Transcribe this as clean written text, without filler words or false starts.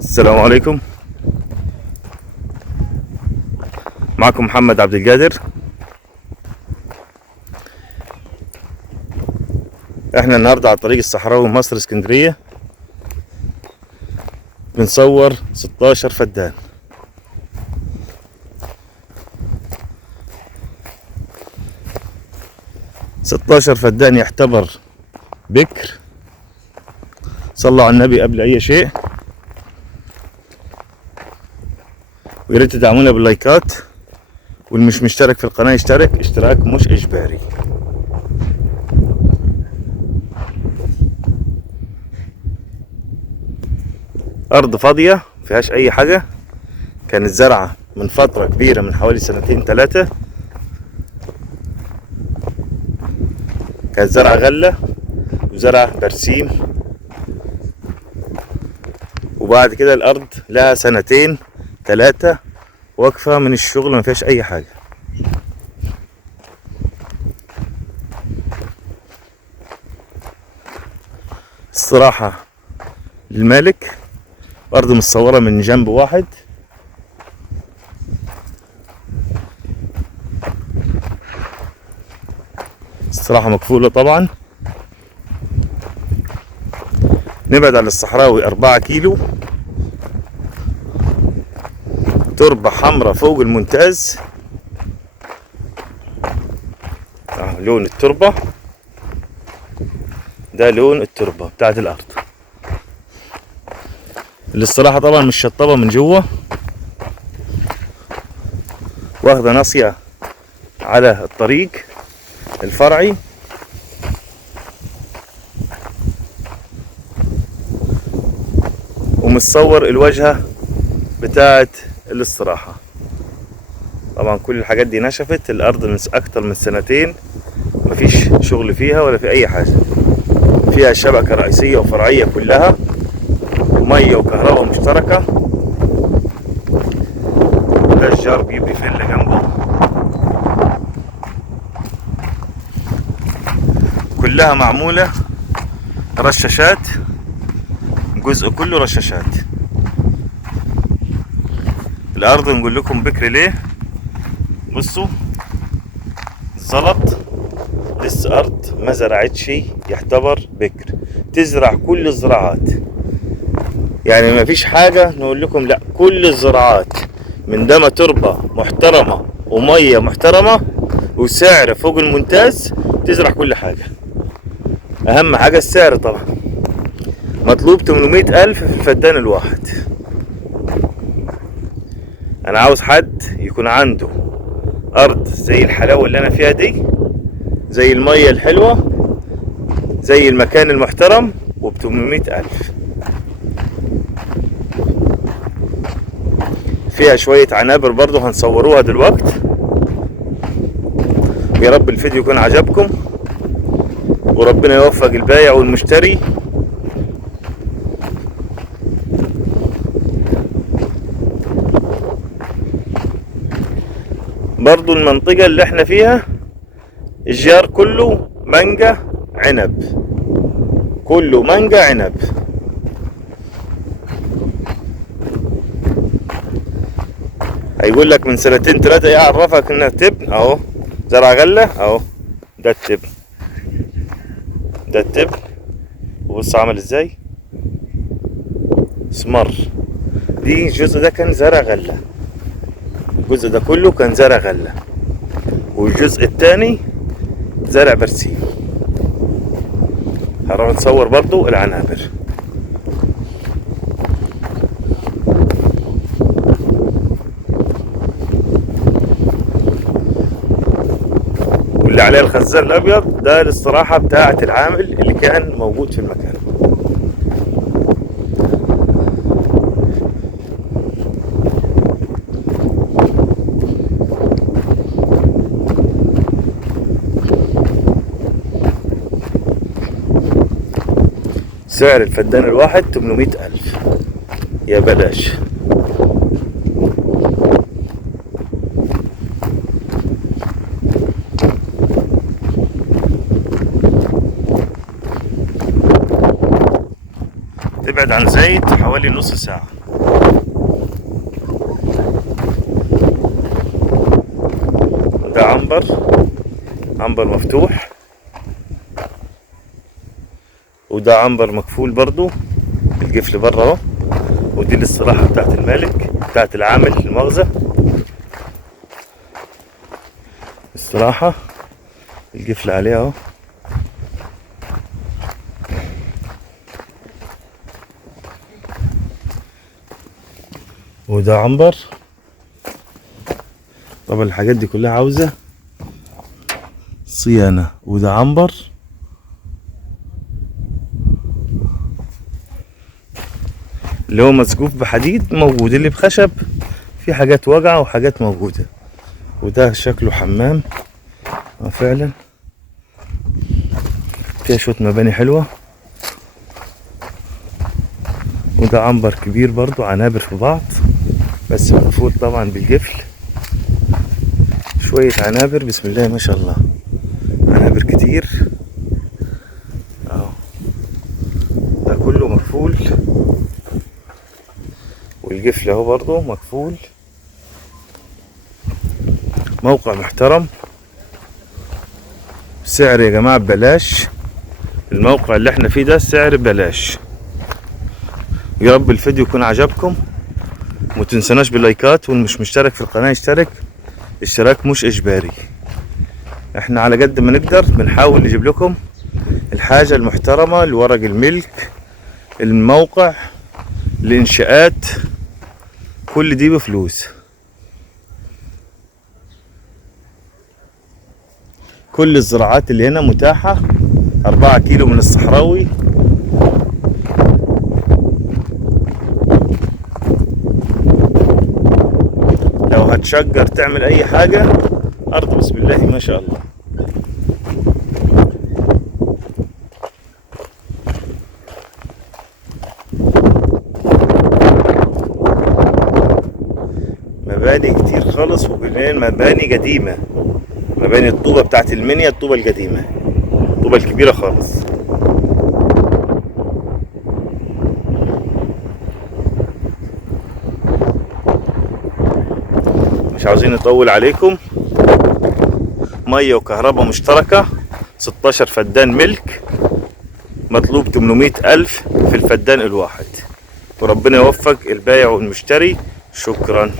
السلام عليكم. معكم محمد عبد القادر. احنا النهارده على الطريق الصحراوي مصر اسكندرية، بنصور 16 فدان. ستاشر فدان يعتبر بكر. صلوا على النبي قبل اي شيء، ويا ريت تدعمونا باللايكات، واللي مش مشترك في القناة يشترك، اشتراك مش اجباري. ارض فاضية مفيهاش اي حاجة، كانت زرعة من فترة كبيرة، من حوالي 2-3 سنين. كانت زرعة غلة وزرعة برسيم، وبعد كده الارض لها 2-3 واقفة من الشغل، ما فيهاش اي حاجة. الصراحة للمالك، ارض متصورة من جنب واحد. الصراحة مكفولة طبعا. نبعد عن الصحراوي 4 كيلو. تربة حمراء فوق الممتاز. لون التربة ده، لون التربة بتاعت الارض. الصراحة طبعا مش شطبة من جوه، واخدة ناصية على الطريق الفرعي. ومتصور الواجهة بتاعت الاستراحة. طبعا كل الحاجات دي نشفت. الارض من اكتر من 2 سنين مفيش شغل فيها ولا في اي حاجة. فيها شبكة رئيسية وفرعية كلها، ومية وكهرباء مشتركة. ده الجار بيبني فيلا جنبه، كلها معمولة رشاشات، جزء كله رشاشات. الارض نقول لكم بكر ليه؟ بصوا الزلط، لسه ارض ما زرعتش، يعتبر بكر. تزرع كل الزراعات، يعني ما فيش حاجة نقول لكم لا، كل الزراعات من دام تربة محترمة ومية محترمة وسعر فوق الممتاز، تزرع كل حاجة. اهم حاجة السعر طبعا. مطلوب 800,000 في الفدان الواحد. انا عاوز حد يكون عنده ارض زي الحلاوة اللي انا فيها دي، زي المية الحلوة، زي المكان المحترم، وب800,000. فيها شوية عنابر برضو هنصوروها دلوقت. يا رب الفيديو يكون عجبكم، وربنا يوفق البايع والمشتري. برضو المنطقة اللي احنا فيها الجار كله مانجا عنب، كله مانجا عنب. هيقول لك من 2-3 ايه عرفك انها تبن؟ اهو زرع غلة اهو، ده التبن، ده التبن. وبص عمل ازاي، اسمر. دي الجزء ده كان زرع غلة، الجزء ده كله كان زرع غلة، والجزء التاني زرع برسيم. هنروح نصور برضو العنابر. واللي عليه الخزان الابيض ده الاستراحة بتاعة العامل اللي كان موجود في المكان. سعر الفدان الواحد 800,000 يا بلاش. تبعد عن زايد حوالي نص ساعة. عنبر، عنبر مفتوح، وده عنبر مقفول برضو، القفل بره اهو. ودي الاستراحة بتاعت المالك، بتاعت العامل المغزى، استراحة القفل عليها اهو. وده عنبر. طبعا الحاجات دي كلها عاوزة صيانة. وده عنبر، اللي هو مسقوف بحديد موجود، اللي بخشب في حاجات واقعة وحاجات موجودة. وده شكله حمام فعلا، فيها شوية مباني حلوة. وده عنبر كبير برضو، عنابر في بعض بس مقفول طبعا بالقفل. شوية عنابر بسم الله ما شاء الله، عنابر كتير اهو. ده كله مقفول، والقفل اهو برضو مقفول. موقع محترم، سعر يا جماعة ببلاش. الموقع اللي احنا فيه ده سعر ببلاش. يا رب الفيديو يكون عجبكم، ومتنسناش باللايكات، واللي مش مشترك في القناة يشترك، اشتراك مش اجباري. احنا على قد ما نقدر بنحاول نجيب لكم الحاجة المحترمة، الورق الملك، الموقع، الانشاءات، كل دي بفلوس. كل الزراعات اللي هنا متاحة. 4 كيلو من الصحراوي. لو هتشجر تعمل اي حاجة، ارض بسم الله ما شاء الله. مباني كتير خالص، وبين مباني قديمة، مباني الطوبة بتاعت المنيا، الطوبة القديمة، الطوبة الكبيرة خالص. مش عاوزين نطول عليكم. مية وكهرباء مشتركة، 16 فدان ملك، مطلوب 800,000 في الفدان الواحد. وربنا يوفق البائع والمشتري. شكرا.